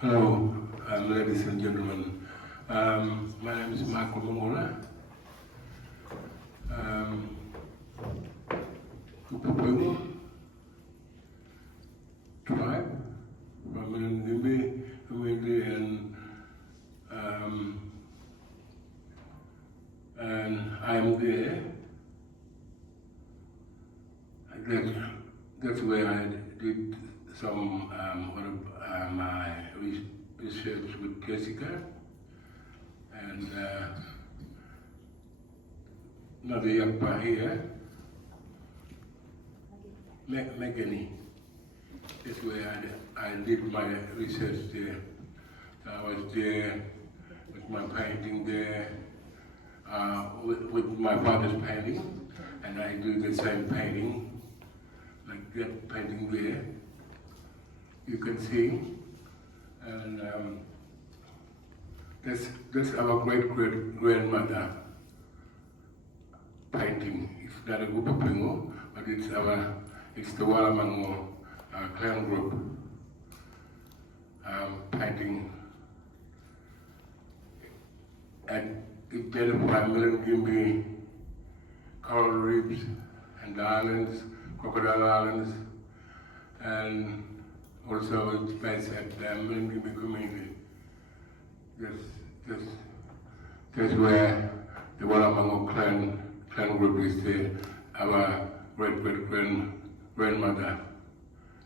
Hello, ladies and gentlemen. My name is Mungula. Tribe from Milingimbi community, and I'm there. That's where I did some my research with Jessica and another yakpa here, Magali. That's where I did my research there. I was there with my painting there, with my father's painting, and I do the same painting, like that painting there. You can see, and that's our great-grandmother painting. It's not a group of people, but it's the Walamango clan group painting. And it identifies Milingimbi coral reefs and islands, crocodile islands, and also it's based at the Milingimbi community. That's where the Walamango clan group is there, our great-grandmother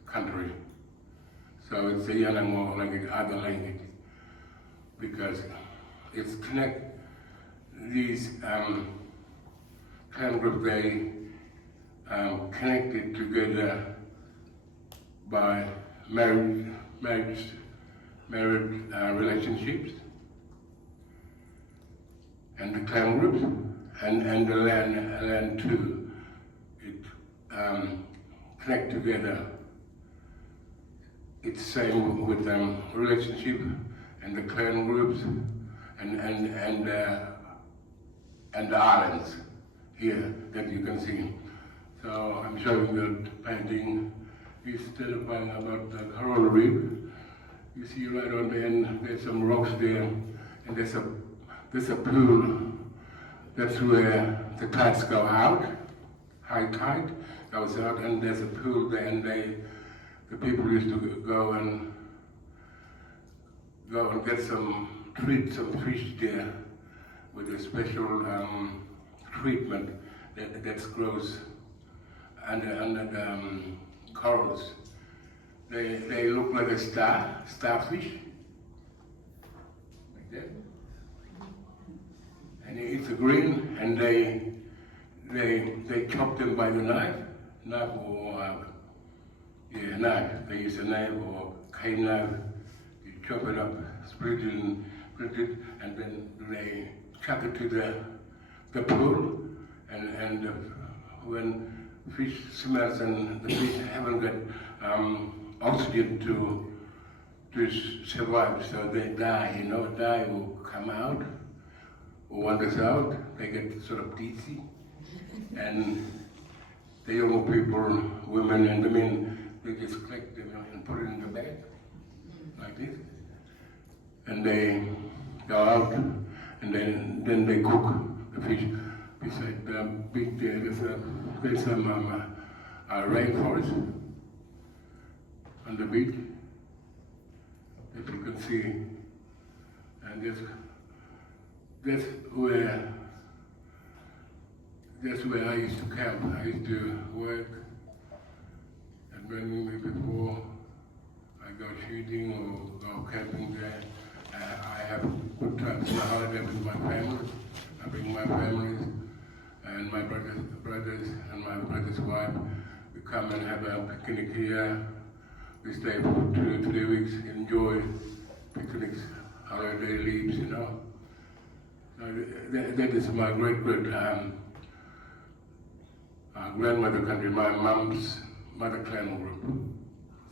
country. So it's a Yalango language, other language, because it's connect these clan groups, they connected together by marriage relationships, and the clan groups, and the land too. It connect together. It's same with relationship and the clan groups and the islands here that you can see. So I'm showing the painting. He's telling about the coral reef. You see right on the end, there's some rocks there, and there's a pool. That's where the tides go out. High tide goes out, and there's a pool there, and the people used to go and get some fish there with a special treatment that grows under the corals. They look like a starfish, like that. And it's green, and they chop them by the knife or knife. They use a knife or quai knife. You chop it up, split it, and then they chuck it to the pool. And when fish smells and the fish haven't got oxygen to survive, so they die. Die will come out or wanders out. They get sort of dizzy, and the young people, women and the men, they just collect them and put it in the bag, like this. And they go out, and then they cook the fish. Beside the beach there's some rainforest on the beach, that you can see. And that's where I used to camp. I used to work at Branly before I go shooting or go camping there. I have good times on holiday with my family. I bring my families and my brothers and my brother's wife. We come and have a picnic here. We stay for 2 to 3 weeks, enjoy picnics, holiday leaves, That is my great grandmother country, my mom's mother clan group.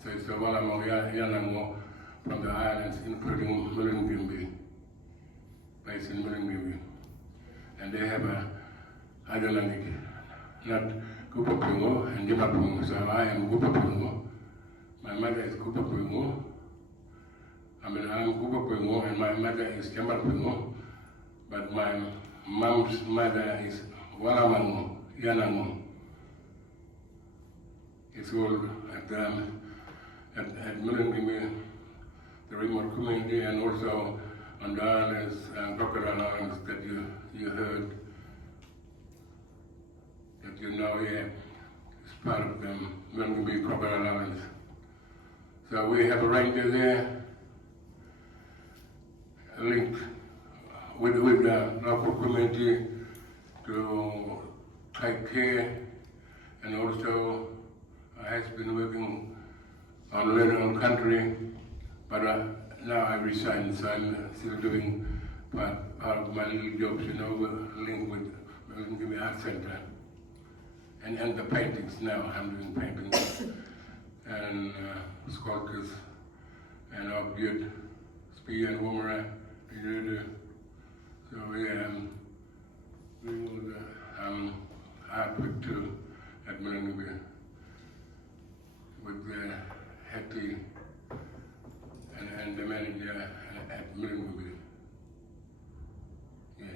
So it's the Walamango Yalango from the islands, including Milingimbi, based in Milingimbi. And they have other language, not Kupapingo and Jimapingo. So I am Kupapingo. My mother is Kupapingo. I'm a Ubapingo and my mother is Jamapingo, but my mom's mother is Walamango, Yanango. It's all at Milingimbi, the remote community, and also on the islands and crocodile islands that you heard, that you know here, is part of the Milingimbi crocodile islands. So we have a ranger there, linked with the local community to take care, and also has been working on land on country, but now I resigned, so I'm still doing part of my little jobs, linked with Milingimbi Art Center. And the paintings now, I'm doing paintings and sculptures and object, speed and womera, so yeah, I'm artwork too at Milingimbi with Healy and the manager at Milingimbi. Yeah.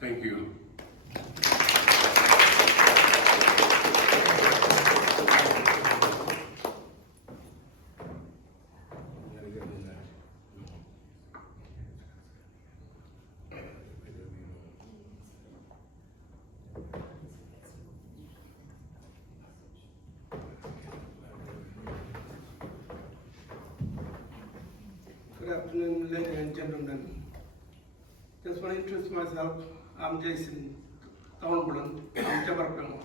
Thank you. Good afternoon, ladies and gentlemen. Just want to introduce myself. I'm Jason Dhawulunbulun. I'm Jabarpengo.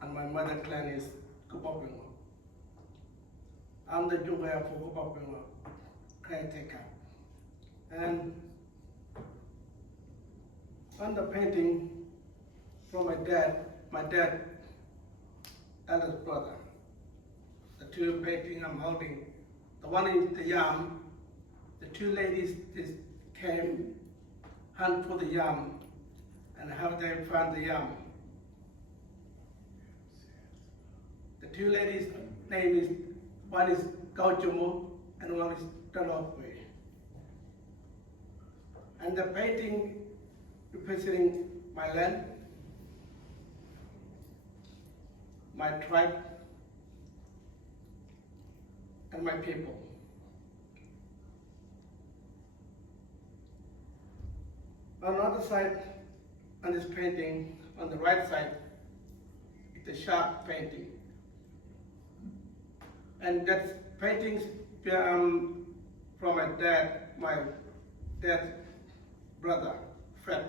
And my mother clan is Kupapengo. I'm the Jugaya for Kupapengo, caretaker. And on the painting from my dad, eldest brother, the two paintings I'm holding. The one is the yam. The two ladies just came, hunt for the yam, and how they found the yam. The two ladies' name is, one is Gaujumo and one is Dalokwe. And the painting representing my land, my tribe, and my people. On the other side, on this painting, on the right side, it's a shark painting. And that's paintings from my dad's brother, Fred.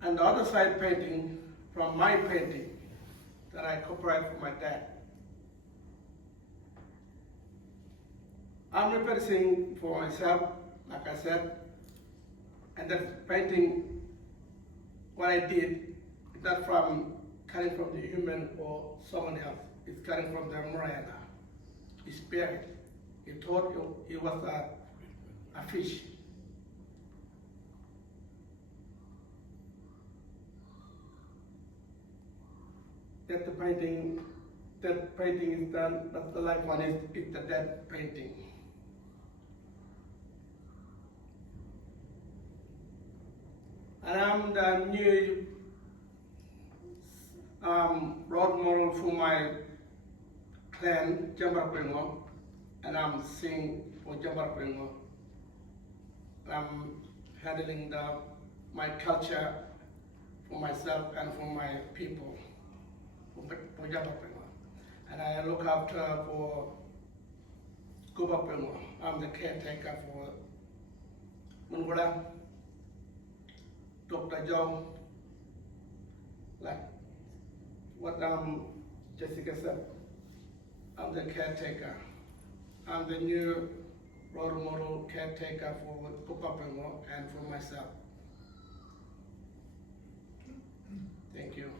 And the other side painting from my painting that I copyright from my dad. I'm representing for myself, like I said, and that painting, what I did, is not from coming from the human or someone else. It's coming from the Marcia, his spirit. He thought he was a fish. That painting is done, but the life one is the dead painting. And I'm the new role model for my clan, Jambarpengo, and I'm singing for Jambarpengo. I'm handling my culture for myself and for my people. And I look after for Kupapengo. I'm the caretaker for Mungula, Dr. John, like what Jessica said. I'm the caretaker. I'm the new role model caretaker for Kupapengo and for myself. Thank you.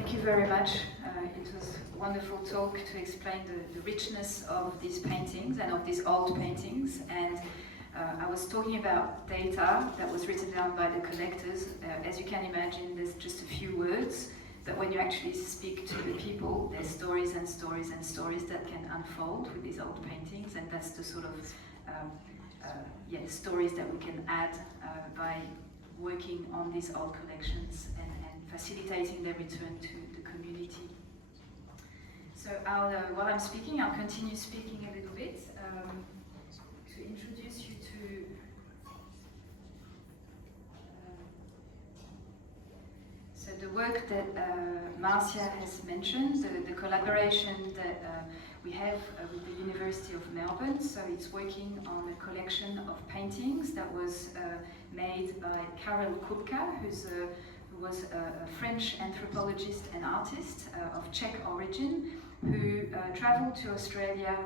Thank you very much. It was a wonderful talk to explain the richness of these paintings and of these old paintings. And I was talking about data that was written down by the collectors. As you can imagine, there's just a few words, but when you actually speak to the people, there's stories and stories and stories that can unfold with these old paintings, and that's the sort of stories that we can add by working on these old collections and facilitating their return to the community. So while I'm speaking, I'll continue speaking a little bit to introduce you to so the work that Marcia has mentioned, the collaboration that we have with the University of Melbourne. So it's working on a collection of paintings that was made by Karel Kupka, who was a French anthropologist and artist of Czech origin, who traveled to Australia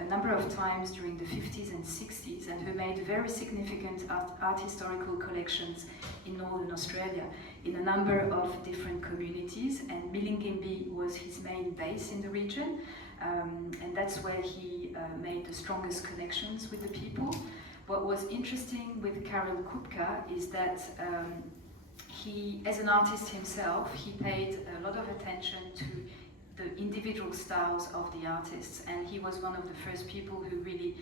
a number of times during the 50s and 60s, and who made very significant art historical collections in Northern Australia in a number of different communities, and Milingimbi was his main base in the region, and that's where he made the strongest connections with the people. What was interesting with Karel Kupka is that he, as an artist himself, he paid a lot of attention to the individual styles of the artists, and he was one of the first people who really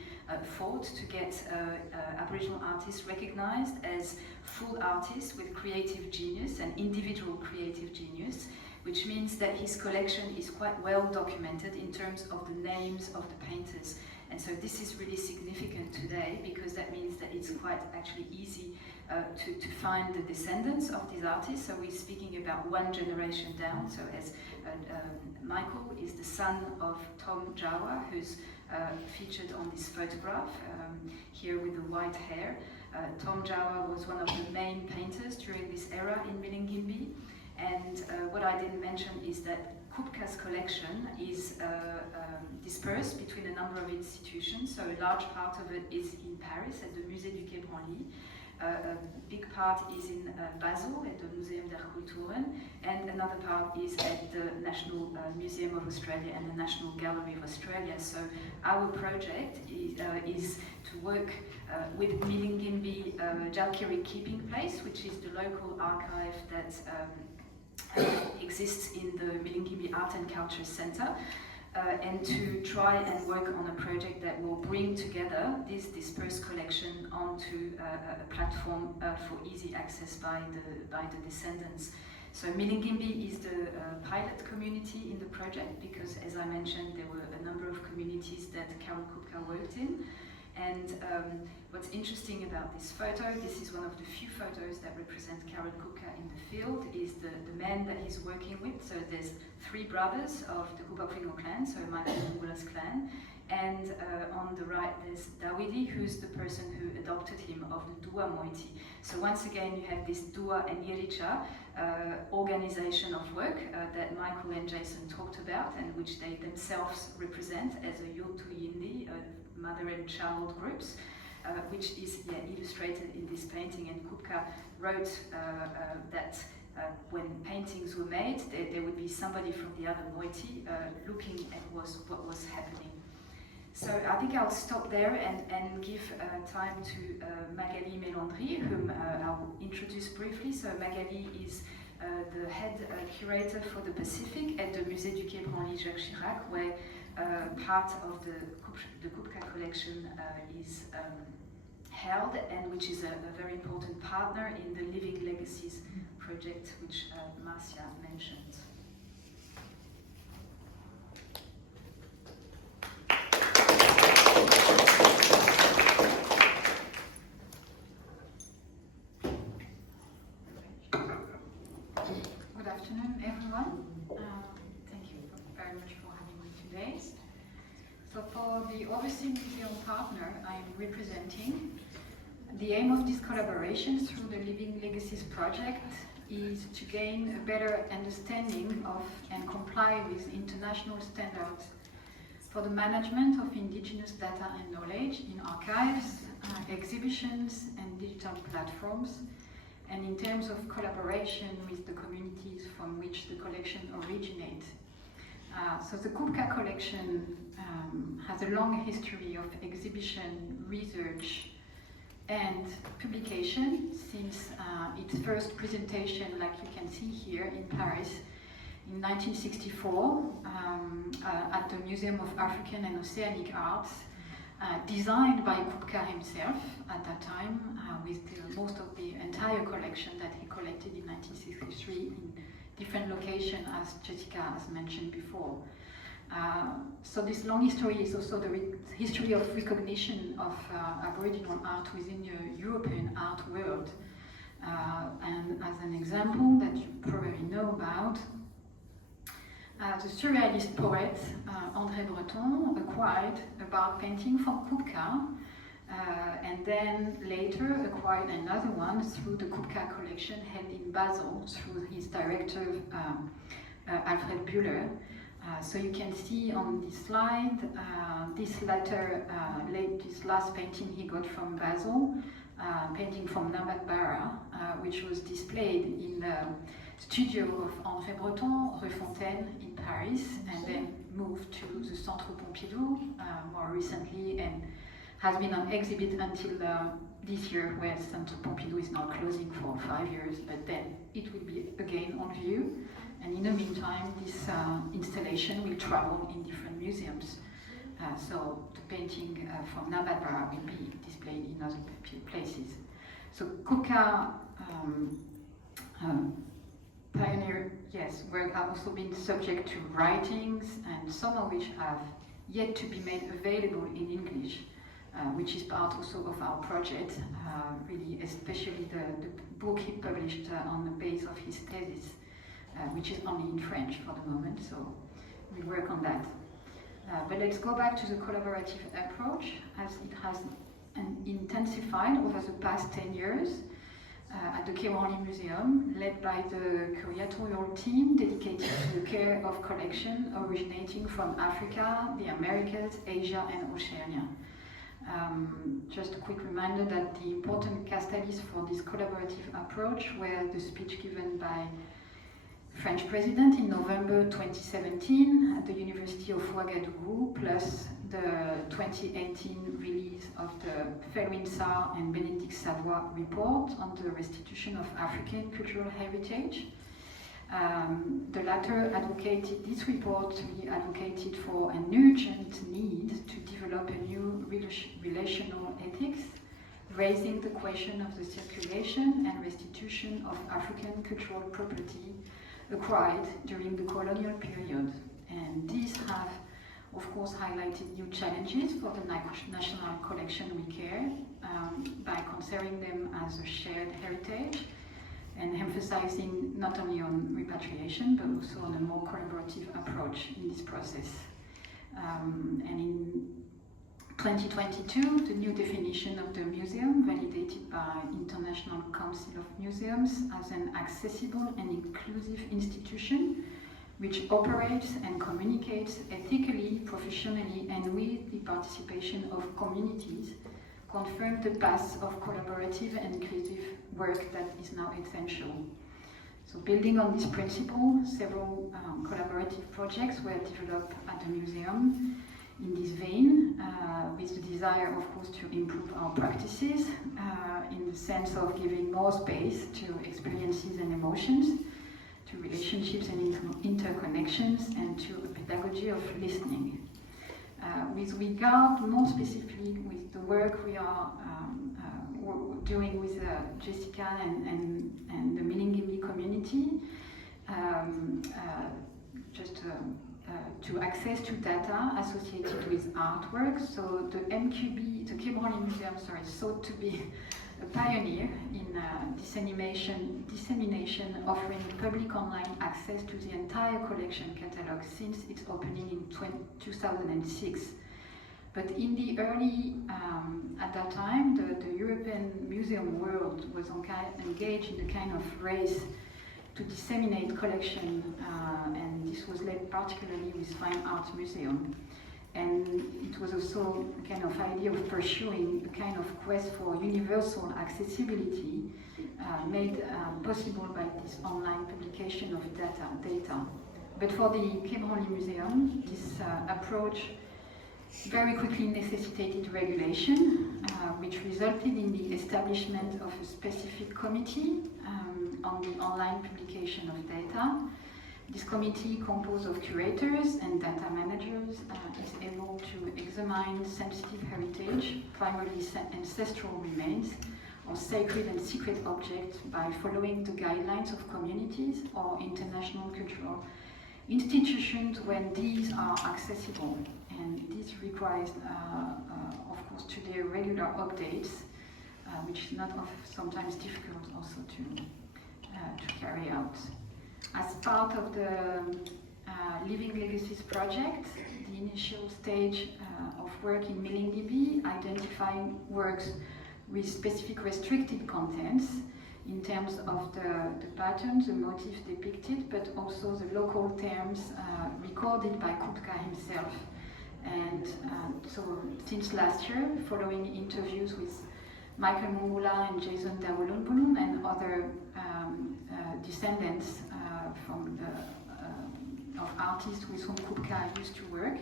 fought to get Aboriginal artists recognized as full artists with creative genius and individual creative genius, which means that his collection is quite well documented in terms of the names of the painters. And so this is really significant today, because that means that it's quite actually easy to find the descendants of these artists. So we're speaking about one generation down. So as Michael is the son of Tom Jawa, who's featured on this photograph here with the white hair. Tom Jawa was one of the main painters during this era in Milingimbi. And what I didn't mention is that Kupka's collection is dispersed between a number of institutions. So a large part of it is in Paris at the Musée du Quai Branly. A big part is in Basel at the Museum der Kulturen, and another part is at the National Museum of Australia and the National Gallery of Australia. So our project is to work with Milingimbi Jalkiri Keeping Place, which is the local archive that exists in the Milingimbi Art and Culture Centre, and to try and work on a project that will bring together this dispersed collection onto a platform for easy access by the descendants. So Milingimbi is the pilot community in the project, because as I mentioned, there were a number of communities that Karel Kupka worked in. And what's interesting about this photo, this is one of the few photos that represent Karel Kupka in the field, is the man that he's working with. So there's three brothers of the Kupapringo clan, so Michael Mungula's clan, and on the right there's Dawidi, who's the person who adopted him of the Dua Moiti. So once again you have this Dua and Yiricha organization of work that Michael and Jason talked about, and which they themselves represent as a Yotu Yindi, mother and child groups, which is illustrated in this painting. And Kupka wrote that when paintings were made, there would be somebody from the other moiety looking at what was happening. So I think I'll stop there and give time to Magali Mélandri, whom I'll introduce briefly. So Magali is the head curator for the Pacific at the Musée du Quai Branly-Jacques Chirac, where part of the Kupka collection is held, and which is a very important partner in the Living Legacies project, which Marcia mentioned. Good afternoon, everyone. Thank you very much for having me today. So for the Overseas Museum partner I am representing, the aim of this collaboration through the Living Legacies project is to gain a better understanding of and comply with international standards for the management of Indigenous data and knowledge in archives, exhibitions and digital platforms, and in terms of collaboration with the communities from which the collection originates. So the Kupka collection has a long history of exhibition, research, and publication since its first presentation, like you can see here in Paris, in 1964 at the Museum of African and Oceanic Arts, designed by Kupka himself at that time, with most of the entire collection that he collected in 1963 in different locations, as Jessica has mentioned before. So this long history is also the history of recognition of Aboriginal art within the European art world. And as an example that you probably know about, the surrealist poet André Breton acquired a bark painting from Kupka, and then later acquired another one through the Kupka collection held in Basel through his director Alfred Bühler. So you can see on this slide, this last painting he got from Basel, painting from Nambat Bara, which was displayed in the studio of André Breton, Rue Fontaine in Paris, and then moved to the Centre Pompidou more recently, and has been on exhibit until this year, where Centre Pompidou is now closing for 5 years, but then it will be again on view. And in the meantime, this installation will travel in different museums. So the painting from Nambat Bara will be displayed in other places. So Kupka pioneer, yes, work have also been subject to writings, and some of which have yet to be made available in English, which is part also of our project, really, especially the book he published on the base of his thesis, which is only in French for the moment, so we'll work on that. But let's go back to the collaborative approach, as it has intensified over the past 10 years. At the Quai Museum, led by the curatorial team dedicated to the care of collection originating from Africa, the Americas, Asia, and Oceania. Just a quick reminder that the important case studies for this collaborative approach were the speech given by French President in November 2017 at the University of Ouagadougou, plus the 2018 release of the Felwine Sarr and Bénédicte Savoy report on the restitution of African cultural heritage. The latter advocated, this report really advocated for an urgent need to develop a new relational ethics, raising the question of the circulation and restitution of African cultural property acquired during the colonial period. And these have, of course, highlighted new challenges for the national collection we care by considering them as a shared heritage and emphasizing not only on repatriation but also on a more collaborative approach in this process. And in 2022, the new definition of the museum, validated by International Council of Museums as an accessible and inclusive institution which operates and communicates ethically, professionally, and with the participation of communities, confirmed the path of collaborative and inclusive work that is now essential. So building on this principle, several collaborative projects were developed at the museum in this vein, with the desire, of course, to improve our practices in the sense of giving more space to experiences and emotions, to relationships and interconnections, and to a pedagogy of listening. With regard more specifically with the work we are doing with Jessica and the Milingimbi community, to access to data associated with artwork. So the MQB, the Quai Museum, sought to be a pioneer in dissemination, offering public online access to the entire collection catalogue since its opening in 2006. But in the early, at that time, the European museum world was engaged in a kind of race to disseminate collection, and this was led particularly with Fine Art Museum. And it was also a kind of idea of pursuing a kind of quest for universal accessibility made possible by this online publication of data. But for the Quai Branly Museum, this approach very quickly necessitated regulation, which resulted in the establishment of a specific committee on the online publication of data. This committee, composed of curators and data managers, is able to examine sensitive heritage, primarily ancestral remains, or sacred and secret objects by following the guidelines of communities or international cultural institutions when these are accessible. And this requires, of course, today regular updates, which is not sometimes difficult also to carry out. As part of the Living Legacies project, the initial stage of work in Milingimbi identifying works with specific restricted contents in terms of the patterns, the motifs depicted, but also the local terms recorded by Kristen himself. And so since last year, following interviews with Michael Mungula and Jason Dhawulunbulun and other descendants of artists with whom Kristen used to work,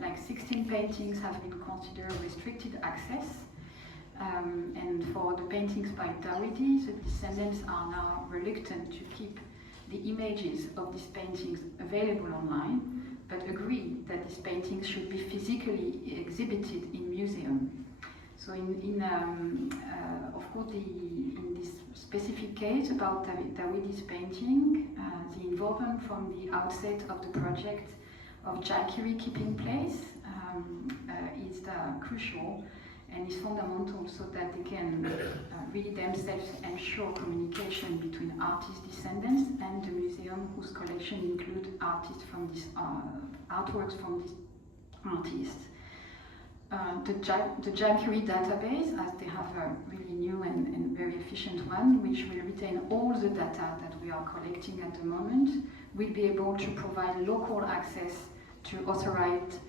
like 16 paintings have been considered restricted access. And for the paintings by Darwin, the descendants are now reluctant to keep the images of these paintings available online, but agree that these paintings should be physically exhibited in museums. So of course, in this specific case about Dawidi's painting, the involvement from the outset of the project of Jacques keeping place is crucial and is fundamental so that they can really themselves ensure communication between artist descendants and the museum, whose collection include artists from this artworks from these artists. The Jacques database, as they have a really new and very efficient one, which will retain all the data that we are collecting at the moment, will be able to provide local access to authorized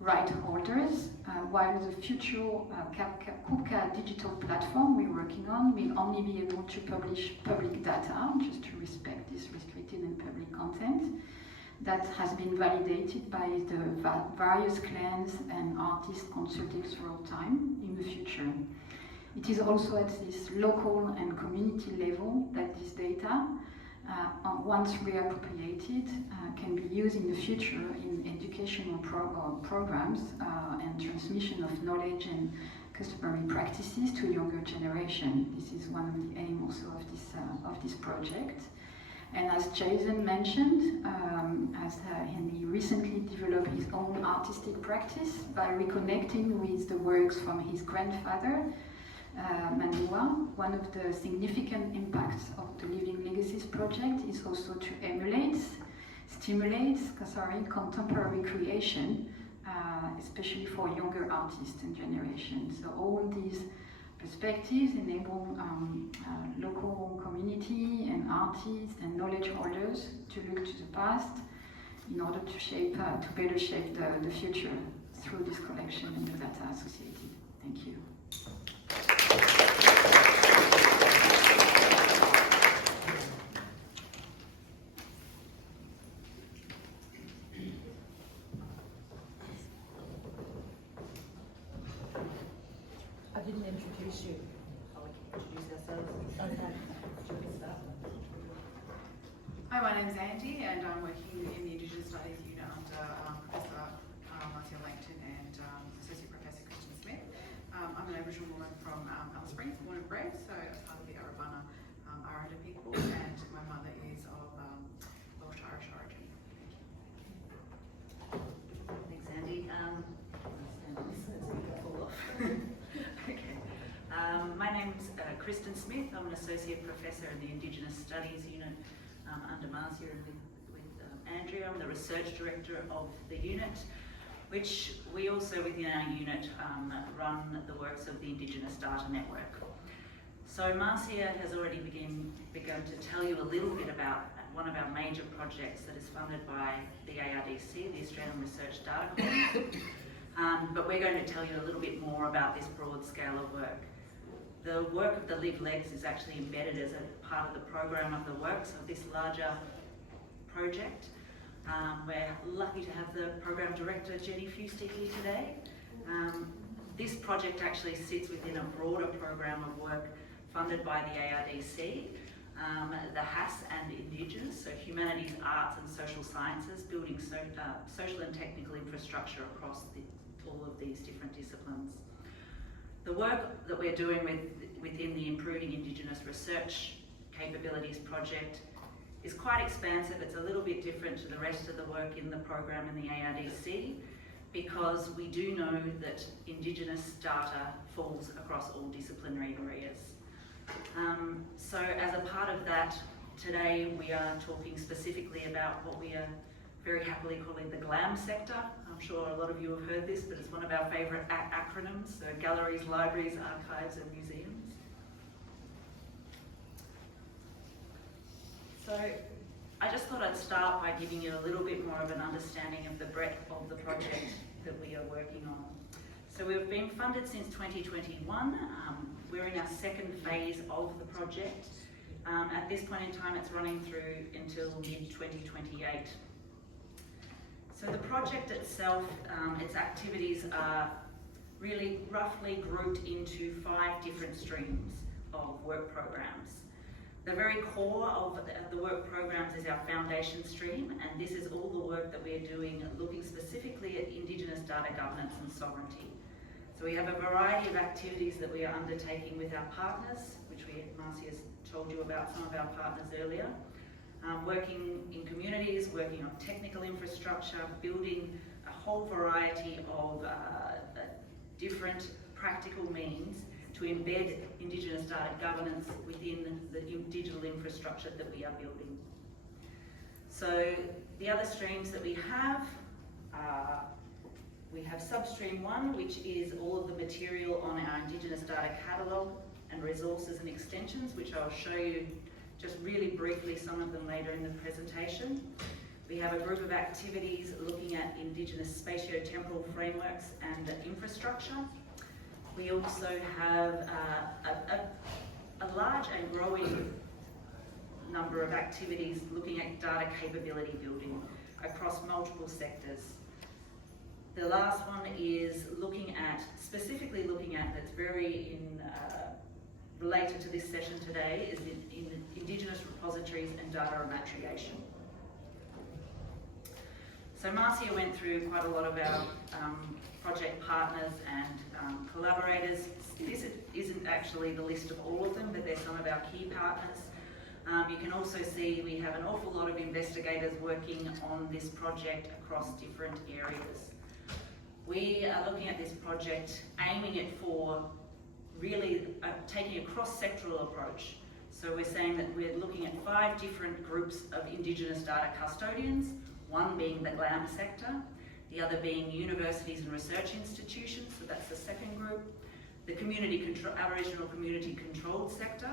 right holders, while the future Kristen digital platform we're working on will only be able to publish public data, just to respect this restricted and public content that has been validated by the various clans and artists consulted throughout time in the future. It is also at this local and community level that this data, once reappropriated, can be used in the future in educational programs and transmission of knowledge and customary practices to younger generation. This is one of the aims also of this project. And as Jason mentioned, he recently developed his own artistic practice by reconnecting with the works from his grandfather, Mungula. One of the significant impacts of the Living Legacies project is also to stimulate contemporary creation, especially for younger artists and generations. So all these perspectives enable local community and artists and knowledge holders to look to the past in order to better shape the future through this collection and the data associated. Thank you. I didn't introduce you. I'll introduce ourselves. Okay. Hi, my name's Andy, and I'm working in the Indigenous Studies unit under Professor Marcia, Langton and Associate Professor Kristen Smith. I'm an Aboriginal woman from Alice Springs, born and bred, so a part of the Arabana Aranda people, and my mother is of Welsh Irish origin. Thanks, Andy. Okay. My name's Kristen Smith. I'm an Associate Professor in the Indigenous Studies unit under Marcia and with Andrea. I'm the Research Director of the unit, which we also within our unit run the works of the Indigenous Data Network. So Marcia has already begun to tell you a little bit about one of our major projects that is funded by the ARDC, the Australian Research Data Commons. But we're going to tell you a little bit more about this broad scale of work. The work of the LivLegs is actually embedded as a part of the program of the works of this larger project. We're lucky to have the program director, Jenny Fuster, here today. This project actually sits within a broader program of work funded by the ARDC, the HAS and Indigenous, so humanities, arts and social sciences, building social and technical infrastructure across all of these different disciplines. The work that we're doing within the Improving Indigenous Research Capabilities project is quite expansive. It's a little bit different to the rest of the work in the program in the ARDC, because we do know that Indigenous data falls across all disciplinary areas. So as a part of that, today we are talking specifically about what we are very happily calling the GLAM sector. I'm sure a lot of you have heard this, but it's one of our favourite acronyms, so galleries, libraries, archives and museums. So I just thought I'd start by giving you a little bit more of an understanding of the breadth of the project that we are working on. So we've been funded since 2021. We're in our second phase of the project. At this point in time, it's running through until mid-2028. So the project itself, its activities are really roughly grouped into 5 different streams of work programs. The very core of the work programs is our foundation stream, and this is all the work that we're doing looking specifically at Indigenous data governance and sovereignty. So we have a variety of activities that we are undertaking with our partners, which Marcia's told you about some of our partners earlier. Working in communities, working on technical infrastructure, building a whole variety of different practical means to embed Indigenous data governance within the digital infrastructure that we are building. So the other streams that we have substream 1, which is all of the material on our Indigenous data catalogue and resources and extensions, which I'll show you just really briefly some of them later in the presentation. We have a group of activities looking at Indigenous spatio-temporal frameworks and infrastructure. We also have a large and growing number of activities looking at data capability building across multiple sectors. The last one is specifically looking at, that's very related to this session today, is in Indigenous repositories and data repatriation. So Marcia went through quite a lot of our project partners and collaborators. This isn't actually the list of all of them, but they're some of our key partners. You can also see we have an awful lot of investigators working on this project across different areas. We are looking at this project, aiming it for really taking a cross-sectoral approach. So we're saying that we're looking at 5 different groups of Indigenous data custodians, one being the GLAM sector, the other being universities and research institutions, so that's the second group, the Aboriginal community controlled sector,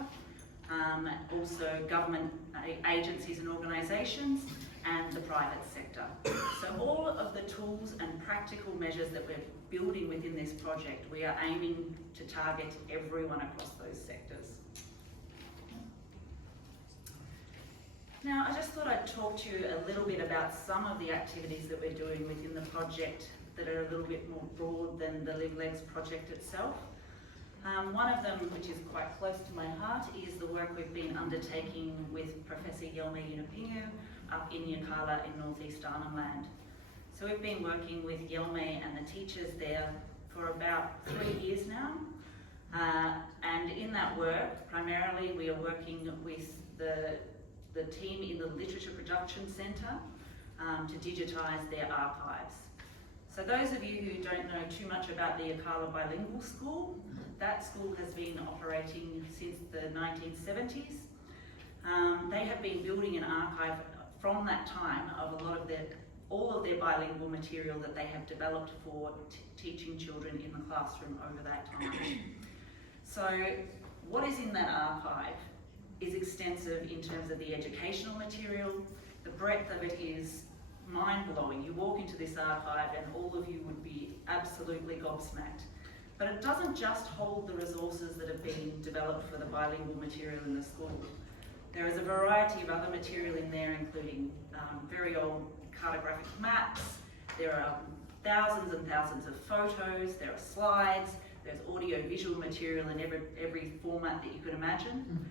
also government agencies and organisations, and the private sector. So all of the tools and practical measures that we're building within this project, we are aiming to target everyone across those sectors. Now, I just thought I'd talk to you a little bit about some of the activities that we're doing within the project that are a little bit more broad than the LivLegs project itself. One of them, which is quite close to my heart, is the work we've been undertaking with Professor Yelme Yunupingu up in Yirrkala in northeast Arnhem Land. So we've been working with Yelme and the teachers there for about 3 years now. And in that work, primarily we are working with the team in the Literature Production Centre to digitise their archives. So those of you who don't know too much about the Yirrkala Bilingual School, that school has been operating since the 1970s. They have been building an archive from that time of all of their bilingual material that they have developed for teaching children in the classroom over that time. So what is in that archive is extensive in terms of the educational material. The breadth of it is mind-blowing. You walk into this archive and all of you would be absolutely gobsmacked. But it doesn't just hold the resources that have been developed for the bilingual material in the school. There is a variety of other material in there, including very old cartographic maps. There are thousands and thousands of photos, there are slides, there's audio-visual material in every format that you could imagine.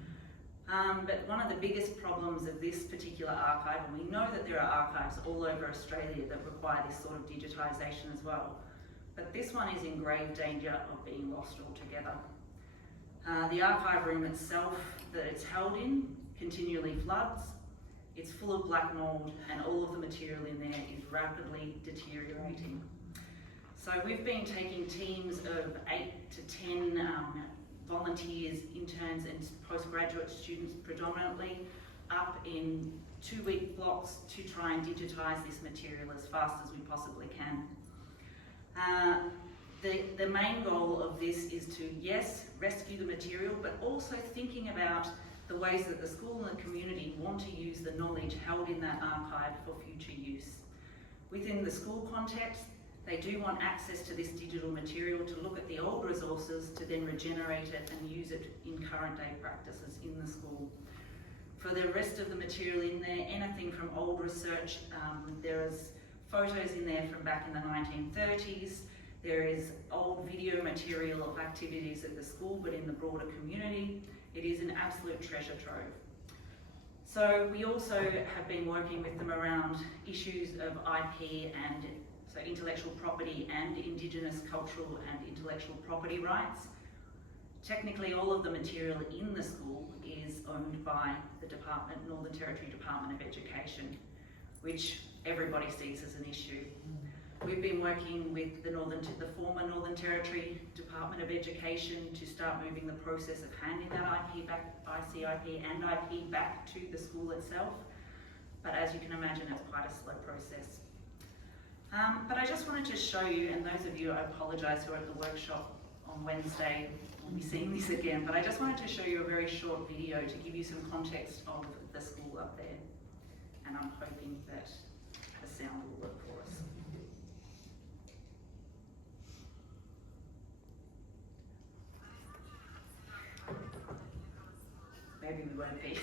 But one of the biggest problems of this particular archive, and we know that there are archives all over Australia that require this sort of digitisation as well, but this one is in grave danger of being lost altogether. The archive room itself that it's held in continually floods, it's full of black mould, and all of the material in there is rapidly deteriorating. So we've been taking teams of 8 to 10 volunteers, interns and postgraduate students predominantly up in 2-week blocks to try and digitise this material as fast as we possibly can. The main goal of this is to, yes, rescue the material, but also thinking about the ways that the school and the community want to use the knowledge held in that archive for future use. Within the school context, they do want access to this digital material to look at the old resources to then regenerate it and use it in current day practices in the school. For the rest of the material in there, anything from old research, there is photos in there from back in the 1930s, there is old video material of activities at the school but in the broader community. It is an absolute treasure trove. So we also have been working with them around issues of IP and so intellectual property and Indigenous cultural and intellectual property rights. Technically, all of the material in the school is owned by the Northern Territory Department of Education, which everybody sees as an issue. We've been working with the former Northern Territory Department of Education to start moving the process of handing that IP back, ICIP and IP back to the school itself. But as you can imagine, it's quite a slow process. But I just wanted to show you, and those of you, I apologise, who are at the workshop on Wednesday will be seeing this again, but I just wanted to show you a very short video to give you some context of the school up there. And I'm hoping that the sound will work for us. Maybe we won't be.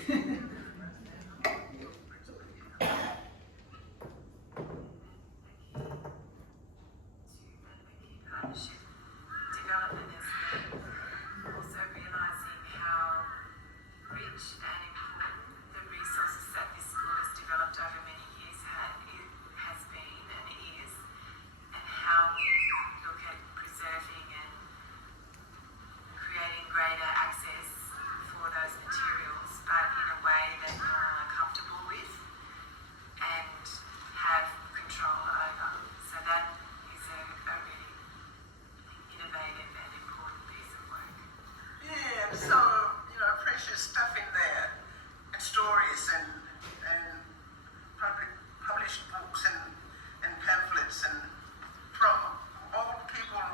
Development is also realising how rich and important the resources that this school has developed over many years has been and is, and how we look at preserving and creating greater access for those materials, but in a way that we all are comfortable with and have control over. So that is a really innovative and important piece of work. Yeah, and so, precious stuff in there, and stories and published books and pamphlets and from old people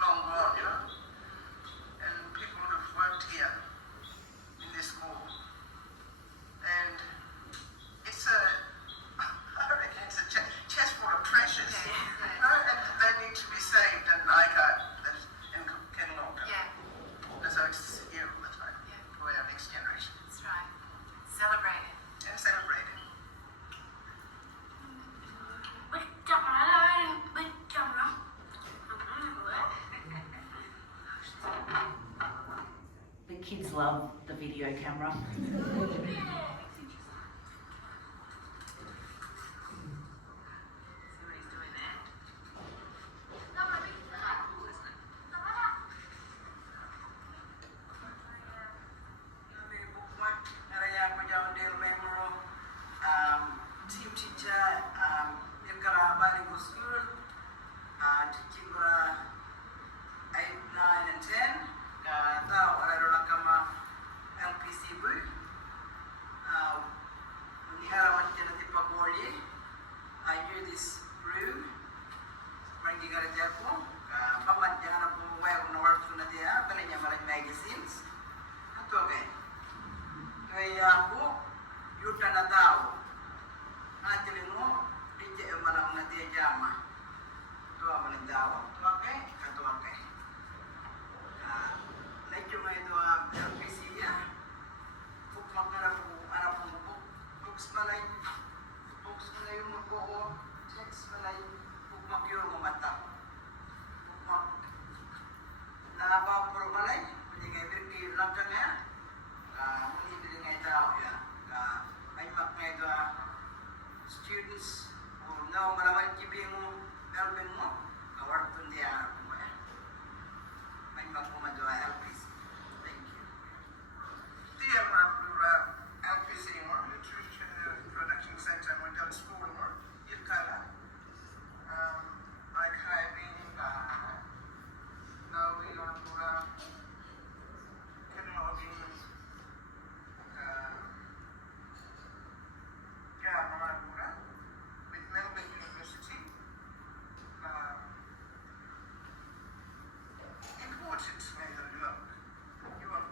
long gone, and people who've worked here in this school. And it's I reckon it's a chest full of treasures, and they need to be saved and archived and catalogued. Yeah, And so it's here all the time for our next generation. that's right. Celebrate it. And celebrate it. The kids love the video camera. See what he's doing there? Team teacher, Yekara Bilingual School, teaching 8, 9, and 10. Now I don't know LPC book. I knew this room. Ranking at the airport. Papa Jana Pumway on the work from the day, but in your magazines. Okay. aku yuta na tao. Ngatiling mo, di siya malang na dia jama. Tua malang daw, tua kay, katua kay. Medyo may doa LPC-ya. Fukmak na arap mo buks malay yung magbuo. Next malay fukmak yung mata. Fukmak. Napa puro malay, hindi ngay birki Langton ya. Hindi ngay tao ya. May mak ngay doa students who know malamay kibing mo Melbourne mo. Kawar tundi arap mo ya. May mak mo madoa LPC. Thank you. Dear Mapura, LPC mo, Literature Production Center mo dal school mo, Ilkala. Archiving now we are cataloging Mapura with Melbourne University. Important work. You are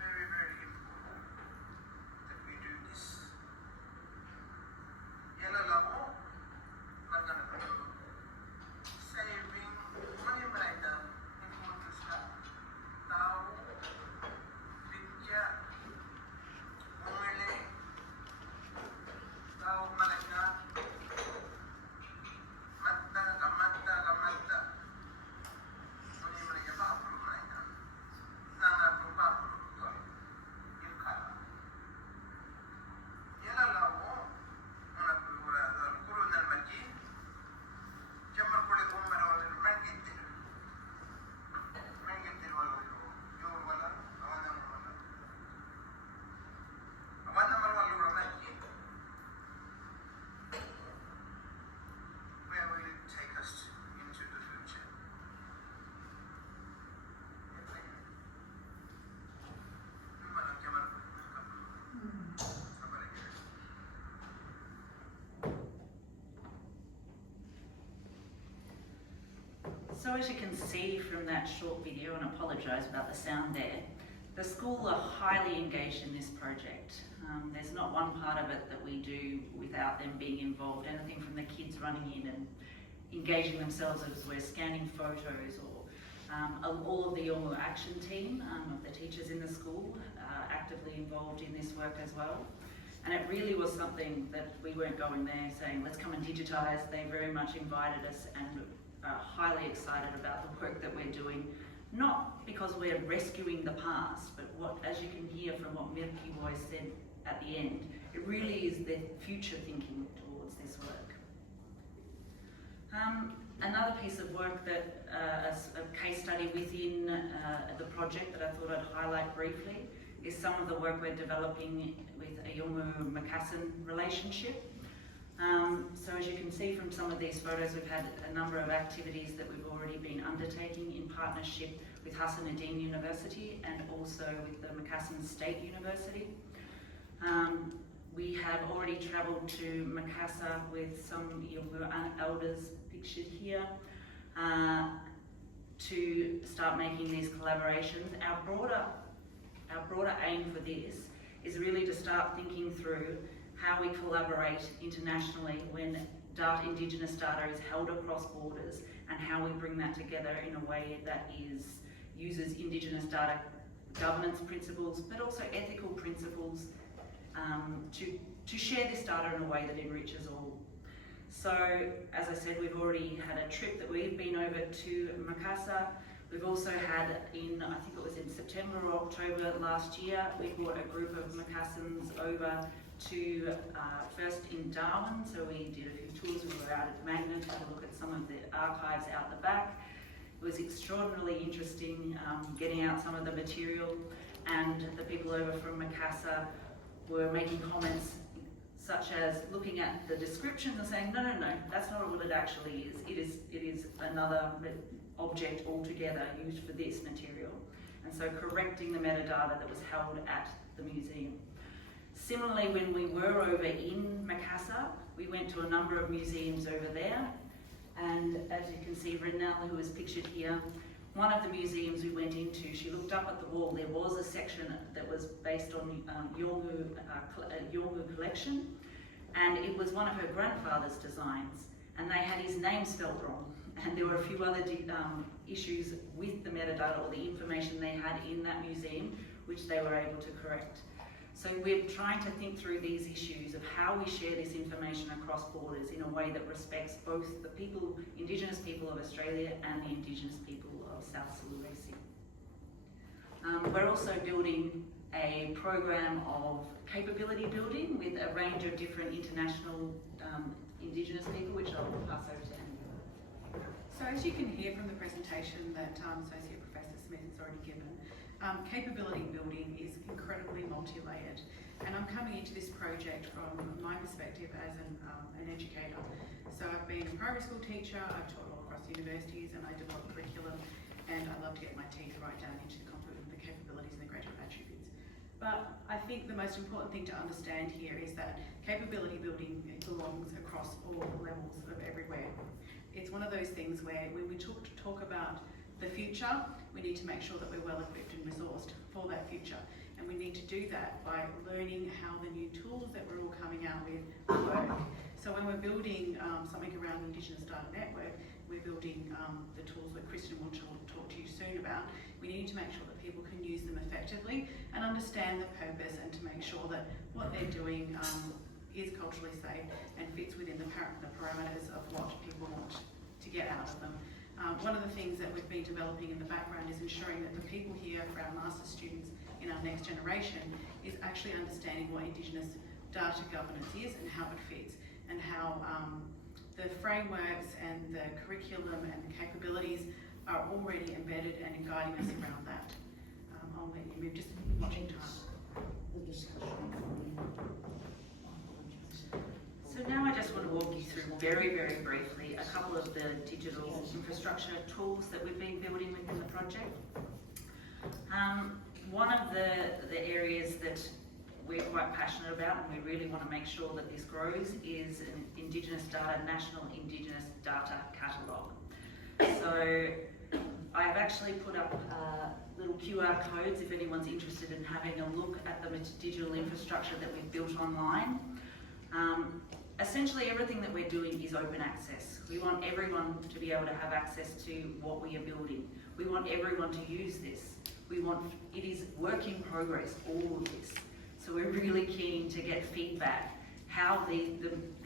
very, very important that we do this. Yellow level, saving money later, important stuff. Now, picture, only, now, malaka, matta. Money malaka, papuru later. Nana, papuru, ilkala. Yellow level, una pura, corona magi. Jammer kule umar wala mangitil wala yo wala awana wala magi. Where will it take us into the future? So as you can see from that short video, and I apologise about the sound there, the school are highly engaged in this project. There's not one part of it that we do without them being involved, anything from the kids running in and engaging themselves as we're scanning photos, or all of the Yolngu action team of the teachers in the school are actively involved in this work as well. And it really was something that we weren't going there saying, let's come and digitise. They very much invited us and are highly excited about the work that we're doing, not because we're rescuing the past, but what, as you can hear from what Milky Boy said at the end, it really is their future thinking towards this work. Another piece of work that, a case study within the project that I thought I'd highlight briefly, is some of the work we're developing with a Yolngu-Macassan relationship. So as you can see from some of these photos, we've had a number of activities that we've already been undertaking in partnership with Hassanadine University and also with the Macassan State University. We have already travelled to Macassa with some Yolngu elders pictured here to start making these collaborations. Our broader aim for this is really to start thinking through how we collaborate internationally when Indigenous data is held across borders, and how we bring that together in a way that uses Indigenous data governance principles, but also ethical principles to share this data in a way that enriches all. So, as I said, we've already had a trip that we've been over to Macassa. We've also had I think it was in September or October last year, we brought a group of Macassans over to first in Darwin, so we did a few tours. We were out at Magnet, had a look at some of the archives out the back. It was extraordinarily interesting getting out some of the material, and the people over from Macassa were making comments such as looking at the descriptions and saying, no, that's not what it actually is. It is another object altogether used for this material. And so correcting the metadata that was held at the museum. Similarly, when we were over in Macassa, we went to a number of museums over there. And as you can see, Renelle, who is pictured here, one of the museums we went into, she looked up at the wall, there was a section that was based on Yolngu collection, and it was one of her grandfather's designs, and they had his name spelled wrong, and there were a few other issues with the metadata or the information they had in that museum, which they were able to correct. So we're trying to think through these issues of how we share this information across borders in a way that respects both the people, Indigenous people of Australia and the Indigenous people of South Sulawesi. We're also building a program of capability building with a range of different international Indigenous people, which I'll pass over to Andrea. So as you can hear from the presentation that Associate Professor Smith has already given, capability building is incredibly multi-layered, and I'm coming into this project from my perspective as an educator. So I've been a primary school teacher, I've taught all across universities, and I develop curriculum, and I love to get my teeth right down into the capabilities and the graduate attributes. But I think the most important thing to understand here is that capability building belongs across all levels of everywhere. It's one of those things where when we talk about the future, we need to make sure that we're well equipped and resourced for that future. And we need to do that by learning how the new tools that we're all coming out with work. So when we're building something around Indigenous Data Network, we're building the tools that Kristen will talk to you soon about. We need to make sure that people can use them effectively and understand the purpose, and to make sure that what they're doing is culturally safe and fits within the parameters of what people want to get out of them. One of the things that we've been developing in the background is ensuring that the people here for our master's students in our next generation is actually understanding what Indigenous data governance is and how it fits, and how the frameworks and the curriculum and the capabilities are already embedded and guiding us around that. I'll let you move, just watching time. So now I just want to walk you through very, very briefly a couple of the digital infrastructure tools that we've been building within the project. One of the areas that we're quite passionate about, and we really want to make sure that this grows, is an Indigenous Data, National Indigenous Data Catalogue. So I've actually put up little QR codes if anyone's interested in having a look at the digital infrastructure that we've built online. Essentially everything that we're doing is open access. We want everyone to be able to have access to what we are building. We want everyone to use this. It is work in progress, all of this. So we're really keen to get feedback how the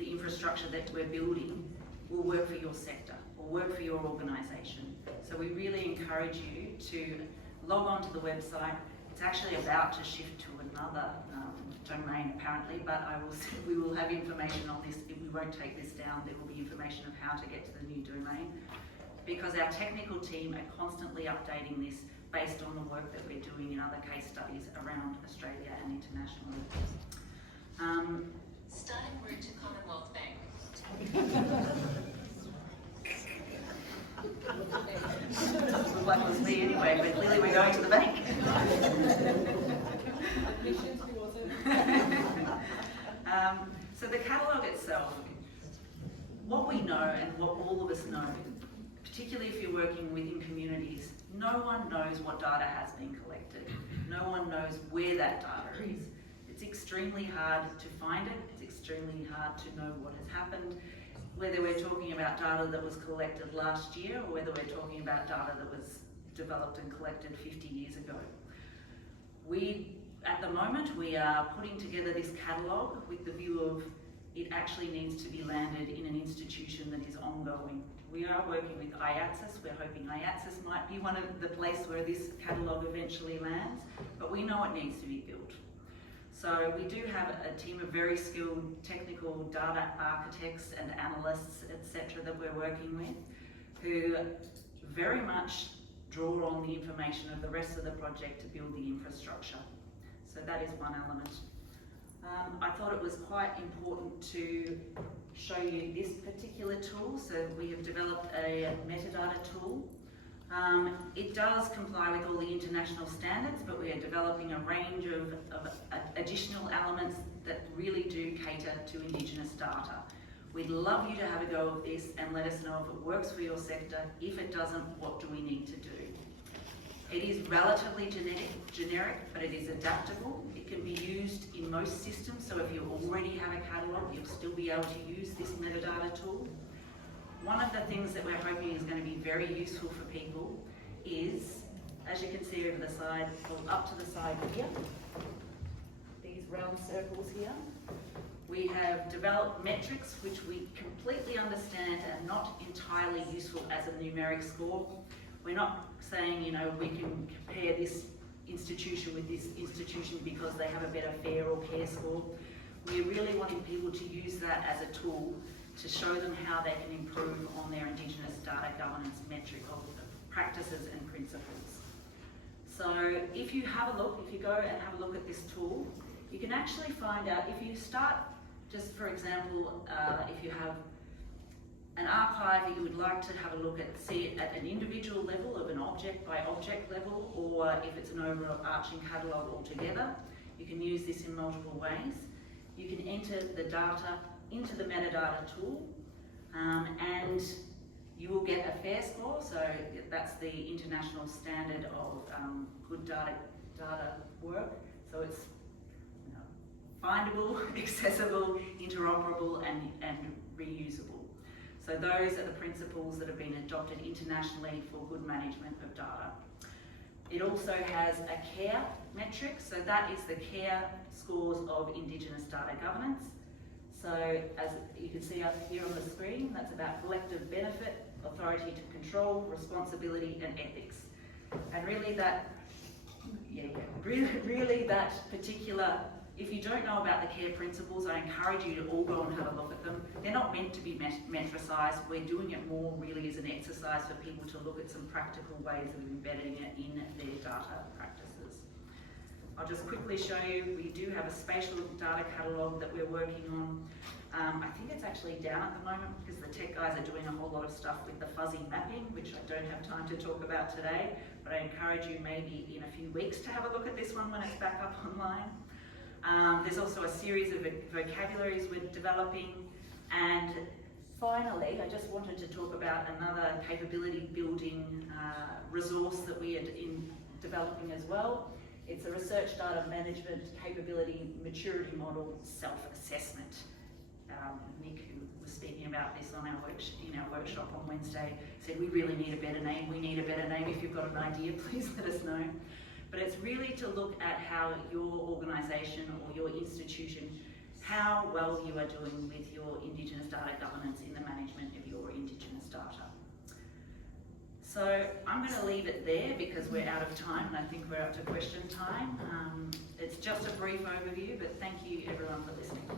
infrastructure that we're building will work for your sector or work for your organisation. So we really encourage you to log on to the website. It's actually about to shift to another domain apparently, but we will have information on this. We won't take this down. There will be information of how to get to the new domain, because our technical team are constantly updating this based on the work that we're doing in other case studies around Australia and internationally. Starting route to Commonwealth Bank. Looked like it was me anyway, but clearly we're going to the bank. So the catalogue itself, what we know and what all of us know, particularly if you're working within communities, no one knows what data has been collected. No one knows where that data is. It's extremely hard to find it. It's extremely hard to know what has happened, whether we're talking about data that was collected last year or whether we're talking about data that was developed and collected 50 years ago. At the moment, we are putting together this catalogue with the view of it actually needs to be landed in an institution that is ongoing. We are working with IATSIS. We're hoping IATSIS might be one of the places where this catalogue eventually lands, but we know it needs to be built. So we do have a team of very skilled technical data architects and analysts, etc., that we're working with, who very much draw on the information of the rest of the project to build the infrastructure. So that is one element. I thought it was quite important to show you this particular tool. So we have developed a metadata tool. It does comply with all the international standards, but we are developing a range of additional elements that really do cater to Indigenous data. We'd love you to have a go of this and let us know if it works for your sector. If it doesn't, what do we need to do? relatively generic, but it is adaptable. It can be used in most systems, so if you already have a catalogue, you'll still be able to use this metadata tool. One of the things that we're hoping is going to be very useful for people is, as you can see over the side, or up to the side here, these round circles here, we have developed metrics which we completely understand are not entirely useful as a numeric score. We're not saying, you know, we can compare this institution with this institution because they have a better fair or care score. We're really wanting people to use that as a tool to show them how they can improve on their Indigenous data governance metric of practices and principles. So if you have a look, if you go and have a look at this tool, you can actually find out, if you start, just for example, if you have an archive that you would like to have a look at, see it at an individual level of an object by object level, or if it's an overarching catalogue altogether, you can use this in multiple ways. You can enter the data into the metadata tool, and you will get a FAIR score, so that's the international standard of good data work. So it's, you know, findable, accessible, interoperable, and reusable. So those are the principles that have been adopted internationally for good management of data. It also has a CARE metric, so that is the CARE scores of Indigenous data governance. So as you can see up here on the screen, that's about collective benefit, authority to control, responsibility, and ethics. And really that, really that particular, if you don't know about the CARE principles, I encourage you to all go and have a look at them. They're not meant to be metricized. We're doing it more really as an exercise for people to look at some practical ways of embedding it in their data practices. I'll just quickly show you, we do have a spatial data catalogue that we're working on. I think it's actually down at the moment because the tech guys are doing a whole lot of stuff with the fuzzy mapping, which I don't have time to talk about today, but I encourage you maybe in a few weeks to have a look at this one when it's back up online. There's also a series of vocabularies we're developing, and finally, I just wanted to talk about another capability building resource that we are developing as well. It's a research data management capability maturity model self-assessment. Nick, who was speaking about this on in our workshop on Wednesday, said we really need a better name. We need a better name. If you've got an idea, please let us know. But it's really to look at how your organisation or your institution, how well you are doing with your Indigenous data governance in the management of your Indigenous data. So I'm going to leave it there because we're out of time, and I think we're up to question time. It's just a brief overview, but thank you everyone for listening.